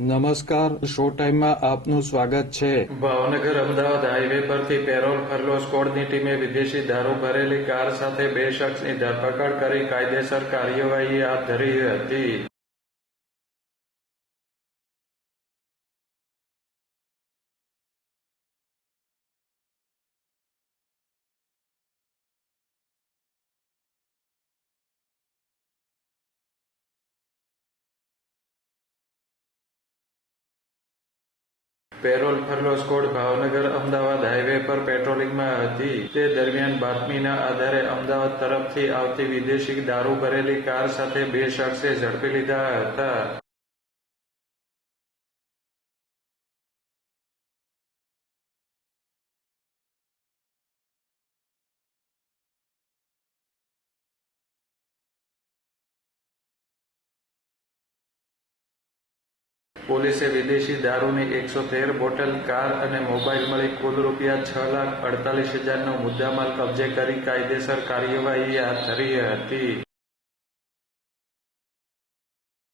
નમસ્કાર, શો ટાઈમમાં આપનું સ્વાગત છે. ભાવનગર અમદાવાદ હાઈવે પરથી પેરોલ ફરલો સ્કોડની ટીમે વિદેશી દારૂ ભરેલી કાર સાથે 2 શખ્સની ધરપકડ કરી કાયદેસર કાર્યવાહી હાથ ધરી હતી. Parole furlough squad Bhavnagar Ahmedabad highway પર પેટ્રોલિંગમાં હતી. તે દરમિયાન બાતમીના આધારે અમદાવાદ તરફથી આવતી વિદેશી દારૂ ભરેલી કાર સાથે 2 શખ્સે ઝડપી લીધા હતા. પોલીસે વિદેશી દારૂની 113 બોટલ, કાર અને મોબાઈલ મળી કુલ રૂપિયા 6,48,000નો મુદ્દામાલ કબજે કરી કાયદેસર કાર્યવાહી હાથ ધરી હતી.